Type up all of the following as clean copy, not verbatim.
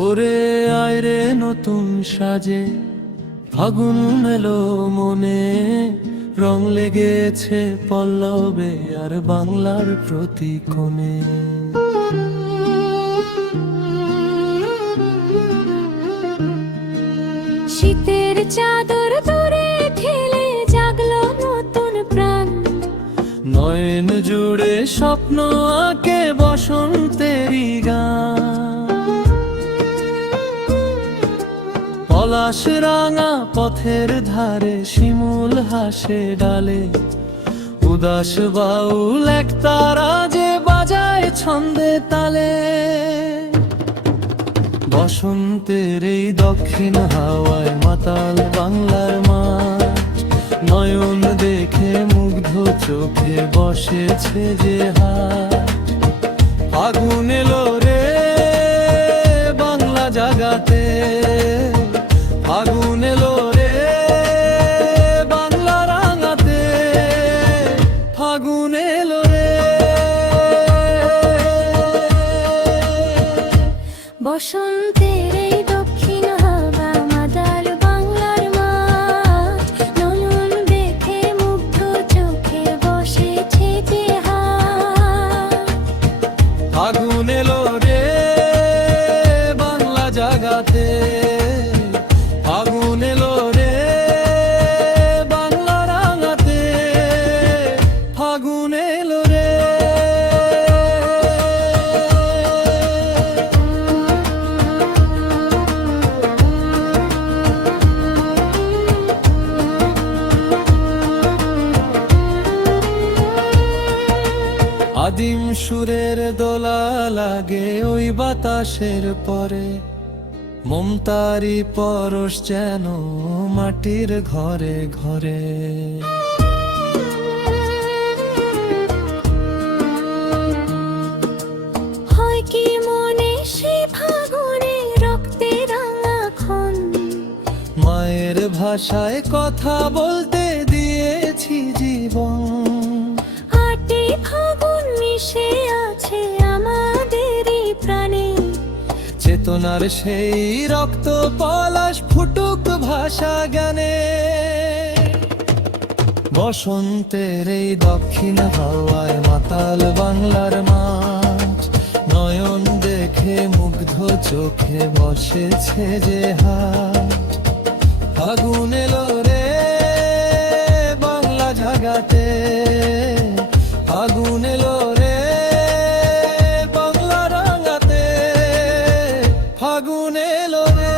ওরে আয় রে নতুন সাজে, ফাগুন এলো মনে, রং লেগেছে পল্লবে আর বাংলার প্রতি কোণে। শীতের চাদর দূরে ঠেলে জাগলো নতুন প্রাণ, নয়ন জুড়ে স্বপ্ন আঁকে বসন্তেরই গান। পলাশ রাঙা পথের ধারে শিমুল হাসে ডালে, উদাস বাউল এক তারা যে বাজায় ছন্দে তালে। বসন্তের এই দক্ষিণ হাওয়ায় মাতাল বাংলার মাঠ, নয়ন দেখে মুগ্ধ চোখে বসেছে যে হাট। ফাগুন এলো রে বাংলা জাগাতে, ফাগুন এলো রে বাংলা রাঙাতে, ফাগুন এলো রে। বসন্তের এই দক্ষিণ হাওয়া মাতাল বাংলার মাঠ, নয়ন দেখে মুগ্ধ চোখে বসেছে যে হাট। ফাগুন এলো রে বাংলা জাগাতে, ফাগুন এলো রে বাংলা রাঙাতে, ফাগুন এলো রে। আদিম সুরের দোলা লাগে ওই বাতাসের পরে, মমতারি পরশ যেন মাটির ঘরে ঘরে। হয় কি মনে সে ফাগুনে রক্তে রাঙা ক্ষণ, মায়ের ভাষায় কথা বলতে দিয়েছি জীবন। আটে ফাগুন মিশে আছে আমাদেরই প্রাণে, চেতনার সেই রক্ত পলাশ ফুটুক ভাষা জ্ঞানে। বসন্তের এই দক্ষিণ হাওয়ায় মাতাল বাংলার মাঠ, নয়ন দেখে মুগ্ধ চোখে বসেছে যে হাট। ফাগুন এলো রে বাংলা জাগাতে, ফাগুন এলো রে বাংলা রাঙাতে, ফাগুন এলো রে।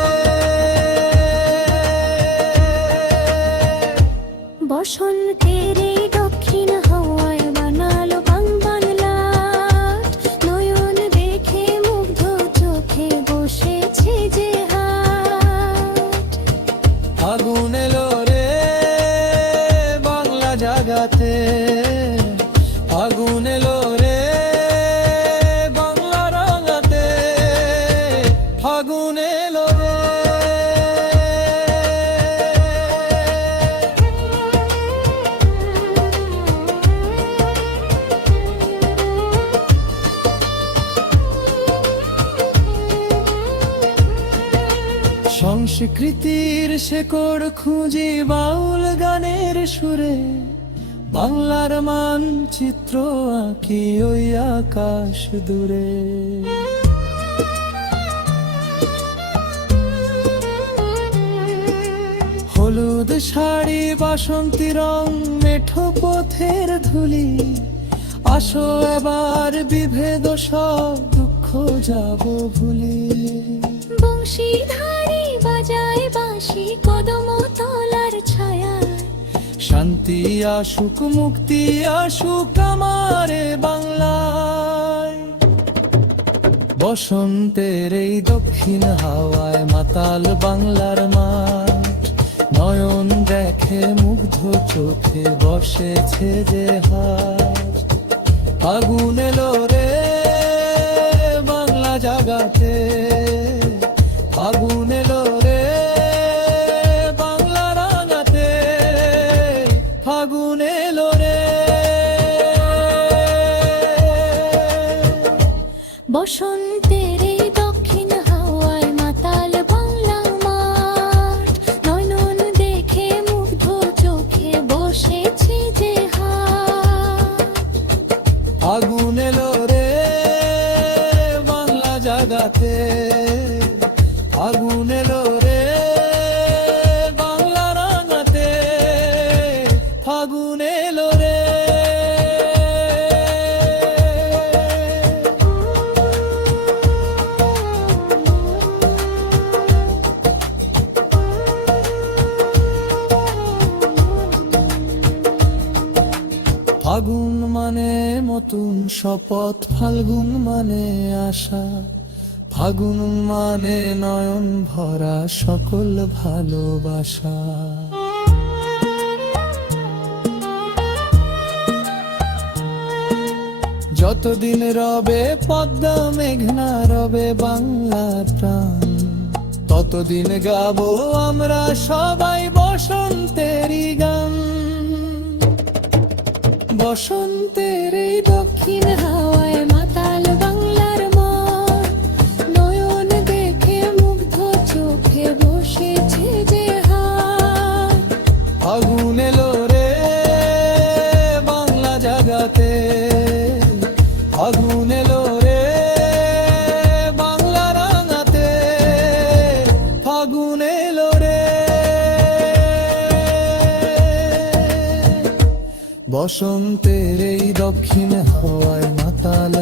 বসন্তের এই দক্ষিণ হাওয়ায় বানালো বাংলার, নয়ন দেখে মুগ্ধ চোখে বসেছে যে হাট। ফাগুন এলো রে বাংলা জাগাতে, ফাগুন এলো রে বাংলা রাঙাতে, ফাগুন এলো রে। সংস্কৃতির শেকড় খুঁজি বাউল গানের সুরে, বাংলার মানচিত্র আঁকি ওই আকাশ দূরে। হলুদ শাড়ি বাসন্তী রং মেঠো পথের ধুলি, আসো এবার বিভেদ সব দুঃখ যাব ভুলি। বংশীধারী বাজায় বাঁশি কদম তলার ছায়ায়, শান্তি আসুক মুক্তি আসুক আমারে বাংলায়। বসন্তের এই দক্ষিণ হাওয়ায় মাতাল বাংলার মাঠ, নয়ন দেখে মুগ্ধ চোখে বসেছে যে হাট। ফাগুন এলো রে বাংলা জাগাতে, ফাগুন এলো রে বাংলা রাঙাতে, ফাগুন এলো রে। বসন্তের এই দক্ষিণ হাওয়ায় জাগাতে আগুন এলো রে বাংলা রাঙাতে ফাগুন এলো রে ফাগুন মানে নতুন শপথ ফাল্গুন মানে আশা ফাগুন মানে নয়ন ভরা সকল ভালোবাসা যতদিন রবে পদ্মা মেঘনা রবে বাংলার প্রাণ ততদিন গাবো আমরা সবাই বসন্তেরই গান বসন্তের এই দক্ষিণ হাওয়ায় মাতাল বাংলার মন নয়ন দেখে মুগ্ধ চোখে বসেছে যে হাত ফাগুন এলো রে বাংলা জাগাতে ফাগুন এলো রে বাংলা রাঙাতে ফাগুন এলো রে বসন্তের এই দক্ষিণ হাওয়ায় মাতাল